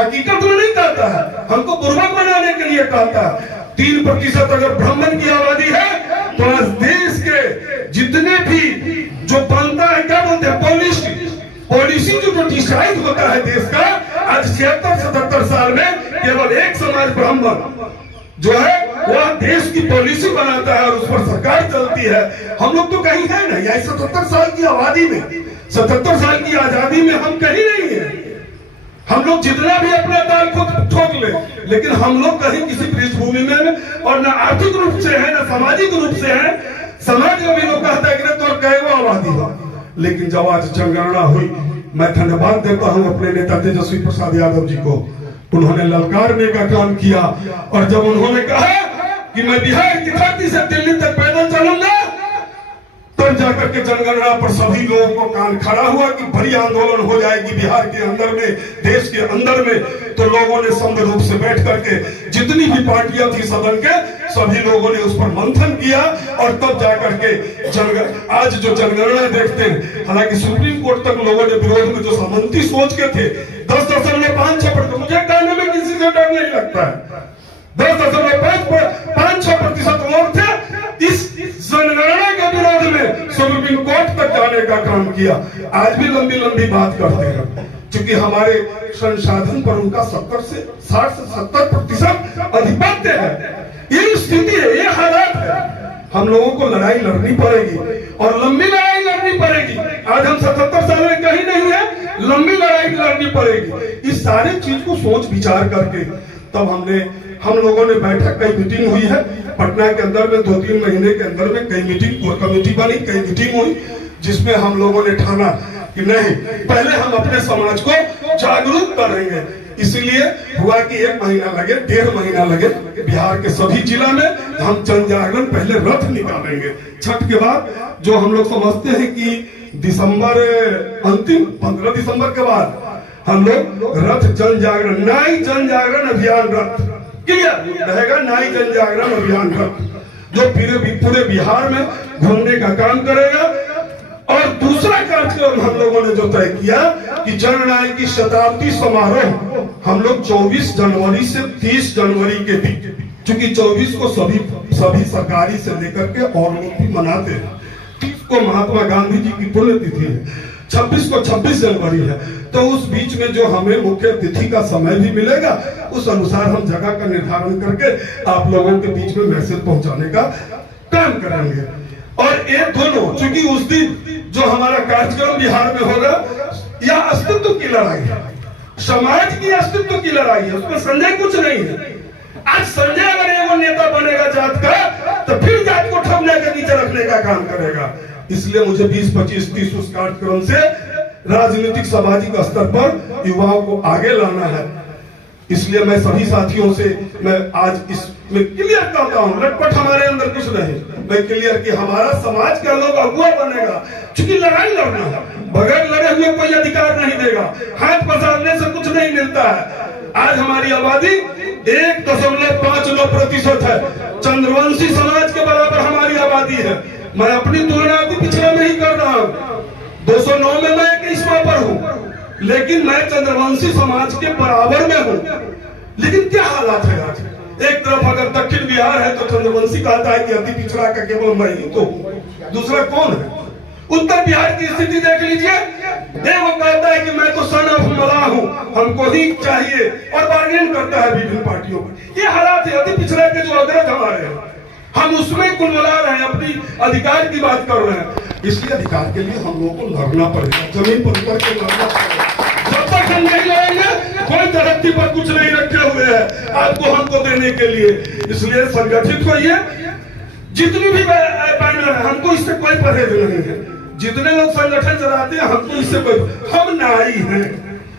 हकीकत में नहीं कहता है, हमको बुर्बक बनाने के लिए कहता है। 3% अगर ब्राह्मण की आबादी है तो आज देश के जितने भी जो बनता है, क्या बोलते हैं, पॉलिसी जो डिसाइड होता है देश का, आज 76-77 साल में केवल एक समाज ब्राह्मण जो है वह देश की पॉलिसी बनाता है और उस पर सरकार चलती है। हम लोग तो कहीं है नहीं, 77 साल की आबादी में, 77 साल की आजादी में हम कहीं नहीं है। हम लोग जितना भी अपना दाल खुद ठोक ले, लेकिन हम लोग कहीं किसी पृष्ठभूमि में और न आर्थिक रूप से है न सामाजिक रूप से है। समाज में भी लोग कहता है कि तो कैगो आबादी हो, लेकिन जब आज जनगणना हुई, मैं धन्यवाद देता हूं अपने नेता तेजस्वी प्रसाद यादव जी को। उन्होंने ललकारने का काम किया और जब उन्होंने कहा कि मैं बिहार की धरती से दिल्ली तक पैदल चलूंगा, तब जाकर के जनगणना पर सभी लोगों को कान खड़ा हुआ कि बड़ी आंदोलन हो जाएगी बिहार के अंदर में, देश के अंदर में। तो लोगों ने संघ रूप से बैठ करके जितनी भी पार्टियां थी सदन के, सभी लोगों ने उस पर मंथन किया और तब जाकर के आज जो जनगणना देखते हैं, हालांकि सुप्रीम कोर्ट तक लोगों ने विरोध में जो सहमति सोच के थे 10.56%, मुझे कहने में किसी से डर नहीं लगता है, 10.56% वोट थे। इस जनगणना के विरोध में सुप्रीम कोर्ट तक जाने का काम किया। आज भी लंबी लंबी बात करते हैं, क्योंकि हमारे संसाधन पर उनका 60 से 70% आधिपत्य है। ये स्थिति है, ये हालात है। हम लोगों को लड़ाई लड़नी पड़ेगी और लंबी लड़ाई लड़नी पड़ेगी। आज हम 77 साल में कहीं नहीं है, लंबी लड़ाई लड़नी पड़ेगी। इस सारी चीज को सोच विचार करके तब हम लोगों ने बैठक, कई मीटिंग हुई है पटना के अंदर में, 2-3 महीने के अंदर में कई मीटिंग, कमेटी बनी, कई मीटिंग हुई, जिसमें हम लोगों ने ठाना कि नहीं, पहले हम अपने समाज को जागरूक करेंगे। इसीलिए हुआ कि 1 महीना लगे, 1.5 महीना लगे, बिहार के सभी जिला में हम जन जागरण पहले रथ निकालेंगे। छठ के बाद जो हम लोग समझते हैं कि दिसंबर, अंतिम 15 दिसंबर के बाद हम लोग रथ जन जागरण, नाई जन जागरण अभियान रथ क्लियर रहेगा, नाई जन जागरण अभियान रथ, जो पूरे बिहार में घूमने का काम करेगा। और दूसरा कार्यक्रम हम लोगों ने जो तय किया कि जननायक की शताब्दी समारोह हम लोग 24 जनवरी से 30 जनवरी के बीच, क्योंकि 24 को सभी सरकारी से लेकर के और लोग भी मनाते हैं, 30 को महात्मा गांधी जी की पुण्यतिथि है, 26 को 26 जनवरी है। तो उस बीच में जो हमें मुख्य अतिथि का समय भी मिलेगा, उस अनुसार हम जगह का निर्धारण करके आप लोगों के बीच में मैसेज पहुंचाने का काम करेंगे। और ये दोनों, चूंकि उस दिन जो हमारा कार्यक्रम बिहार में होगा, यह अस्तित्व की लड़ाई है, समाज की अस्तित्व की लड़ाई है, उसमें संदेह कुछ नहीं है। आज संजय अगर एगो नेता बनेगा जात का, तो फिर जात को ठपने के नीचे रखने का काम करेगा। इसलिए मुझे 20, 25, 30 उस कार्यक्रम से राजनीतिक सामाजिक स्तर पर युवाओं को आगे लाना है। इसलिए मैं सभी साथियों से मैं आज इसमें क्लियर करता हूँ, लटपट हमारे अंदर कुछ नहीं, मैं क्लियर कि हमारा समाज का लोग अगुआ बनेगा, क्योंकि लड़ाई लड़ना है, बगैर लड़े हुए कोई अधिकार नहीं देगा, हाथ पसारने से कुछ नहीं मिलता है। आज हमारी आबादी 1.59% है, चंद्रवंशी समाज के बराबर हमारी आबादी है। मैं अपनी तुलना भी पिछड़ा नहीं कर रहा हूँ, 209 में मैं 21वां पर हूँ, लेकिन मैं चंद्रवंशी समाज के बराबर में हूँ। लेकिन क्या हालात है आज, एक तरफ अगर दक्षिण बिहार है तो चंद्रवंशी कहता है कि अति पिछड़ा का केवल मैं ही तो, दूसरा कौन है? उत्तर बिहार की स्थिति देख लीजिए, वो कहता है कि मैं तो सन ऑफ मला हूँ, हमको ही चाहिए, और बार्गेन करता है विभिन्न पार्टियों पर। ये हालात है, अति पिछड़ा के जो अग्रज हमारे हैं, हम उसमें कुलमला रहे हैं, अपनी अधिकार की बात कर रहे हैं। इसलिए अधिकार के लिए हम लोगों को लड़ना पड़ेगा, जमीन पर उतर के लड़ना पड़ेगा। जब तक हम नहीं लड़ेंगे, कोई तरक्की पर कुछ नहीं रखे हुए हैं आपको हमको देने के लिए। इसलिए संगठित होइए, जितनी भी बैनर है, हमको इससे कोई परहेज नहीं है। जितने लोग संगठन चलाते हैं, हमको इससे कोई, हम नाई हैं,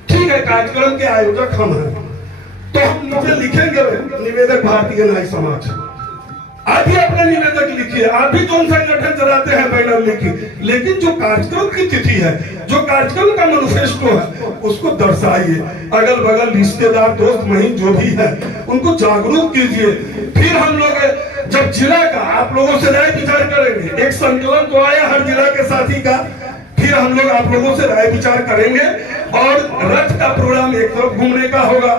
ठीक है, कार्यक्रम के आयोजक हम हैं, तो हम नीचे लिखेंगे निवेदक भारतीय नाई समाज। आप भी अपने निवेदक लिखिए, आप भी जो संगठन चलाते हैं बैनर लिखिए, लेकिन जो कार्यक्रम की तिथि है, जो कार्यक्रम का मैनिफेस्टो है, उसको दर्शाइए। अगल बगल रिश्तेदार, दोस्त महिम जो भी है, उनको जागरूक कीजिए। फिर हम लोग जब जिला का आप लोगों से राय विचार करेंगे, एक संकलन तो आया हर जिला के साथी का, फिर हम लोग आप लोगों से राय विचार करेंगे और रथ का प्रोग्राम एक तरफ घूमने का होगा।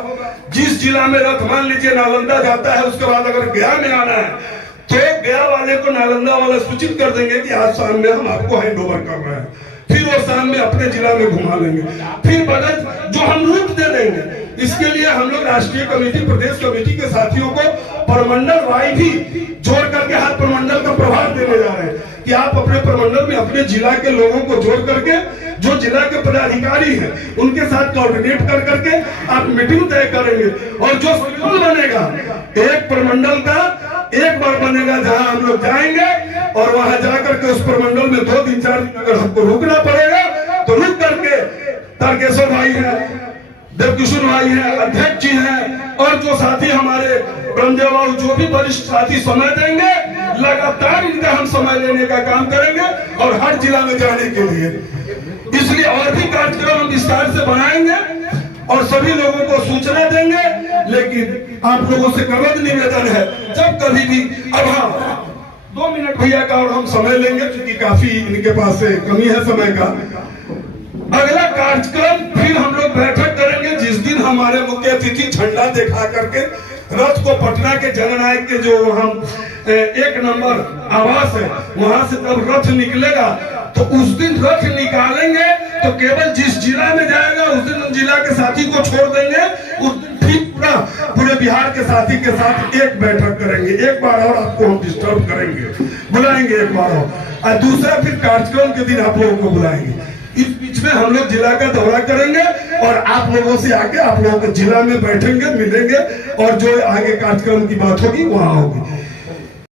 जिस जिला में रथ, मान लीजिए नालंदा जाता है, उसके बाद अगर गया में आना है तो गया वाले को नालंदा वाला सूचित कर देंगे कि आज शाम में हम आपको हैंड ओवर कर रहे हैं, फिर वो शाम में अपने जिला में घुमा लेंगे, फिर बगल जो हम रूट दे देंगे। इसके लिए हम लोग राष्ट्रीय कमेटी, प्रदेश कमेटी के साथियों को प्रमंडल वाई भी जोड़ करके हर प्रमंडल का प्रभाव देने जा रहे हैं कि आप अपने प्रमंडल में अपने जिला के लोगों को जोड़ करके, जो जिला के पदाधिकारी हैं उनके साथ कोऑर्डिनेट कर करके आप मीटिंग तय करेंगे। और जो शेड्यूल बनेगा एक प्रमंडल का, एक बार बनेगा जहां हम लोग जाएंगे और वहां जाकर के उस प्रमंडल में 2 दिन 4 दिन अगर हमको रुकना पड़ेगा तो रुक करके तारकेश्वर भाई है, देवकिशोर भाई है, अध्यक्ष जी हैं और जो साथी हमारे ब्रह्मदेव बाबू, जो भी वरिष्ठ साथी समय देंगे, लगातार इनका हम समय लेने का काम करेंगे और हर जिला में जाने के लिए। इसलिए और भी कार्यक्रम हम विस्तार से बनाएंगे और सभी लोगों को सूचना देंगे। लेकिन आप लोगों से कड़वा निवेदन है, जब कभी भी, अब हाँ 2 मिनट भैया का और हम समय लेंगे क्योंकि काफी इनके पास कमी है समय का। अगला कार्यक्रम फिर हम लोग बैठक करेंगे जिस दिन हमारे मुख्य अतिथि झंडा दिखा करके रथ को पटना के जननायक के जो हम 1 नंबर आवास है वहां से तब रथ निकलेगा, तो उस दिन रथ निकालेंगे तो केवल जिस जिला में जाएगा उस दिन उन जिला के साथी को छोड़ देंगे। उस दिन ठीक पूरे बिहार के साथी के साथ एक बैठक करेंगे। एक बार और आपको हम डिस्टर्ब करेंगे, बुलाएंगे एक बार और दूसरा फिर कार्यक्रम के दिन आप लोगों को बुलाएंगे। इस बीच में हम लोग जिला का दौरा करेंगे और आप लोगों से आके आप लोगों को जिला में बैठेंगे, मिलेंगे और जो आगे कार्यक्रम की बात होगी वहां होगी।